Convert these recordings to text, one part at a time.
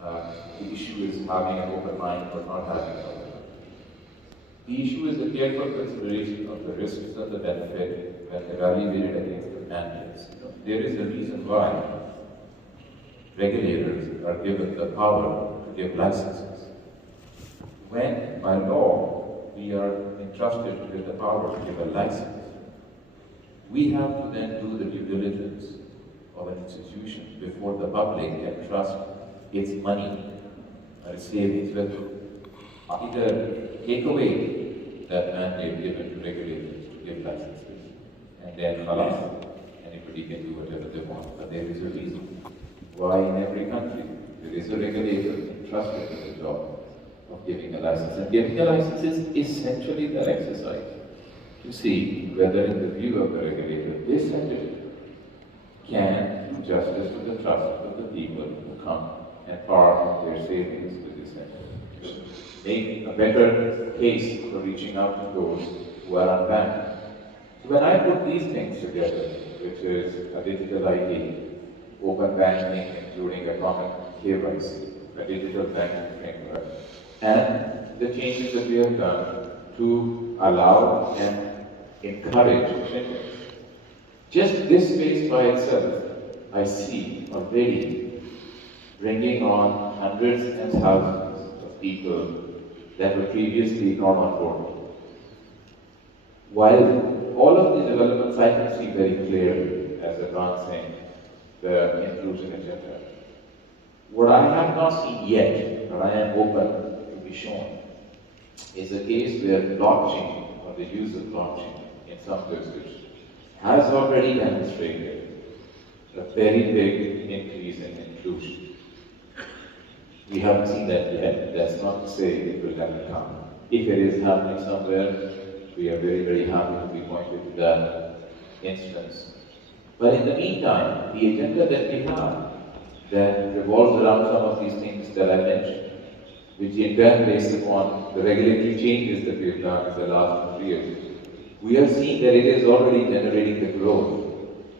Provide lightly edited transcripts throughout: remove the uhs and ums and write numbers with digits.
The issue is having an open mind or not having an open mind. The issue is a careful consideration of the risks and the benefit when evaluated against the mandates. There is a reason why regulators are given the power to give licenses. When, by law, we are entrusted with the power to give a license, we have to then do the due diligence of an institution before the public can trust its money or its savings with either take away that mandate given to regulators to give licenses, and then khalas, anybody can do whatever they want. But there is a reason why in every country there is a regulator entrusted with the job of giving a license. And giving a license is essentially that exercise to see whether in the view of the regulator, this entity can do justice to the trust of the people who come and park their savings with this entity. Make a better case for reaching out to those who are unbanked. So when I put these things together, which is a digital ID, open banking, including a common KYC, a digital banking framework, and the changes that we have done to allow and encourage fintech. Just this space by itself, I see already bringing on hundreds and thousands of people that were previously not on board. While all of these developments I can see very clearly as advancing the inclusion agenda, what I have not seen yet, but I am open to be shown, is a case where blockchain or the use of blockchain in some jurisdictions has already demonstrated a very big increase in inclusion. We haven't seen that yet. That's not to say it will never come. If it is happening somewhere, we are very, very happy to be pointed to that instance. But in the meantime, the agenda that we have that revolves around some of these things that I mentioned, which in turn based upon the regulatory changes that we have done in the last 3 years, we are seeing that it is already generating the growth.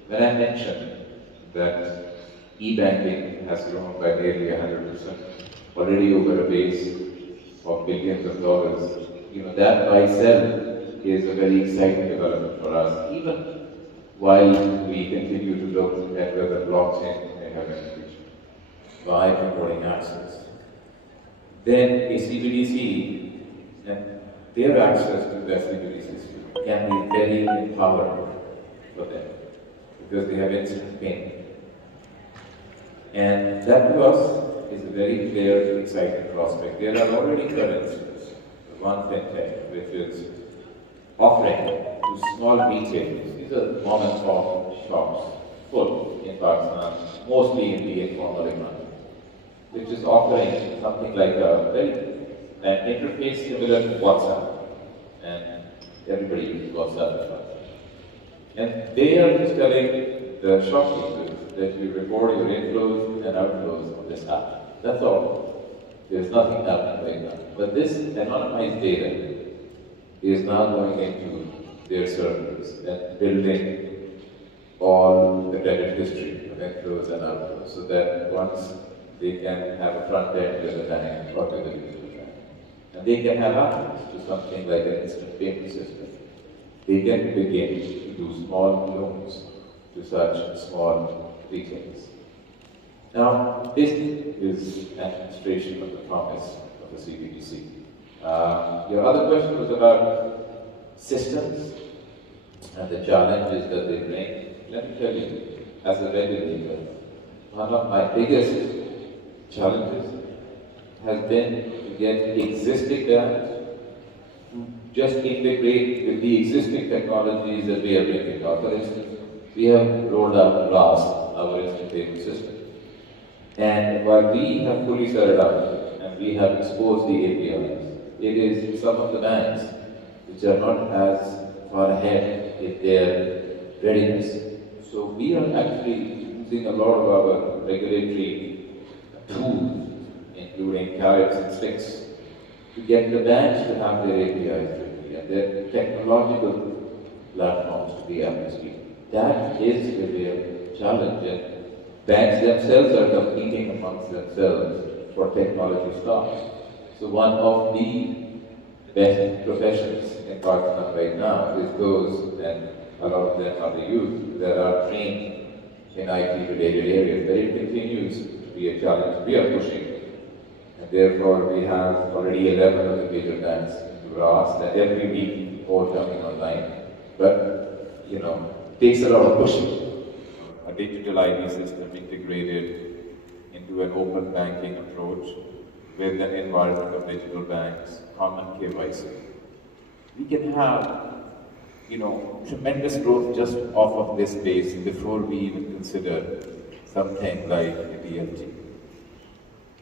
When I mentioned that e-banking has grown by nearly 100%, already over a base of billions of dollars, that by itself is a very exciting development for us, even while we continue to look at whether blockchain may have an future by promoting access. Then a CBDC and their access to the CBDC system can be very empowering for them because they have instant payment. And that to us is a very clear, exciting prospect. There are already currencies, one fintech, which is offering to small retailers, these are mom and pop shops, full in Pakistan, mostly in the informal economy, which is offering something like an interface similar to WhatsApp, and everybody uses WhatsApp. And they are just telling the shopkeepers that you record your inflows and outflows on this app. That's all. There's nothing happening right now. But this anonymized data is now going into their servers and building all the credit history of inflows and outflows, so that once they can have a front end with the bank or with the digital bank, and they can have access to something like an instant payment system. They can begin to do small loans to such small retailers. Now, this is an illustration of the promise of the CBDC. Your other question was about systems and the challenges that they bring. Let me tell you, as a regulator, one of my biggest challenges has been to get existing banks to just integrate with the existing technologies that we are bringing out. For instance, we have rolled out RAS, our instant payment system. And while we have fully set it up and we have exposed the APIs, it is some of the banks which are not as far ahead in their readiness. So we are actually using a lot of our regulatory tools, including carrots and sticks, to get the banks to have their APIs ready and their technological platforms to be up to speed. That is the real challenge, and banks themselves are competing amongst themselves for technology staff. So one of the best professions in Pakistan right now is those, and a lot of them are the youth, that are trained in IT-related areas. But it continues to be a challenge we are pushing. And therefore, we have already 11 of the major banks into RAS, that every week all coming online. But, takes a lot of pushing. A digital ID system integrated into an open banking approach with an environment of digital banks, common KYC. We can have, tremendous growth just off of this base before we even consider something like a DLT.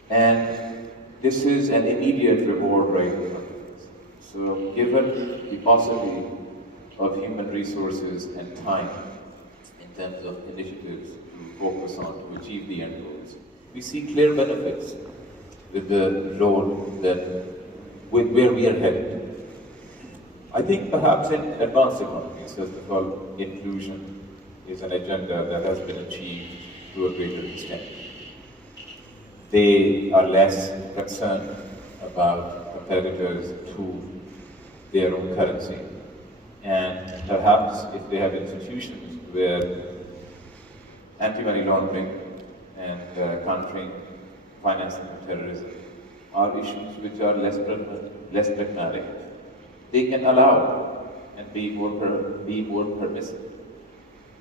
And this is an immediate reward right in front of us. So given the paucity of human resources and time in terms of initiatives to focus on to achieve the end goals, we see clear benefits with the role with where we are headed. I think perhaps in advanced economies, first of all, inclusion is an agenda that has been achieved to a greater extent. They are less concerned about competitors to their own currency. And perhaps if they have institutions where anti-money laundering and countering financing of terrorism are issues which are less pragmatic, they can allow and be more permissive.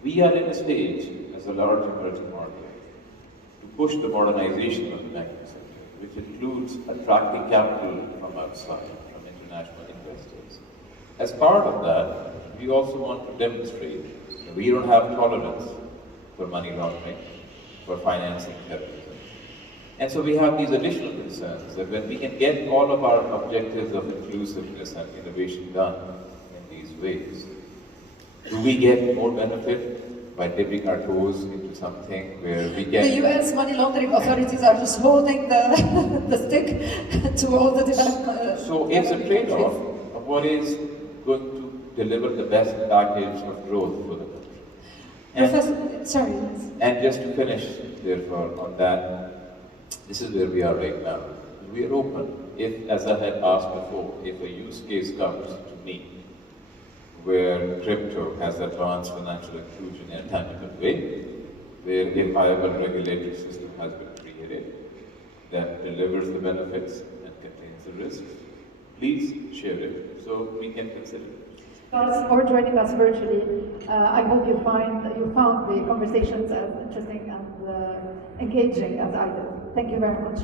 We are in a stage as a large emerging market to push the modernization of the banking sector, which includes attracting capital from outside, from international investors. As part of that, we also want to demonstrate that we don't have tolerance for money laundering, for financing terrorism. And so we have these additional concerns that when we can get all of our objectives of inclusiveness and innovation done in these ways, do we get more benefit by dipping our toes into something where we can... The US money laundering authorities are just holding the stick to all the development. So it's a trade-off of what is going to deliver the best package of growth for the country. And just to finish, therefore, on that, this is where we are right now. We are open. If, as I had asked before, if a use case comes to me where crypto has advanced financial inclusion in a tangible way, where a viable regulatory system has been created that delivers the benefits and contains the risks, please share it so we can consider it. For joining us virtually. I hope you found the conversations as interesting and engaging as I did. Thank you very much.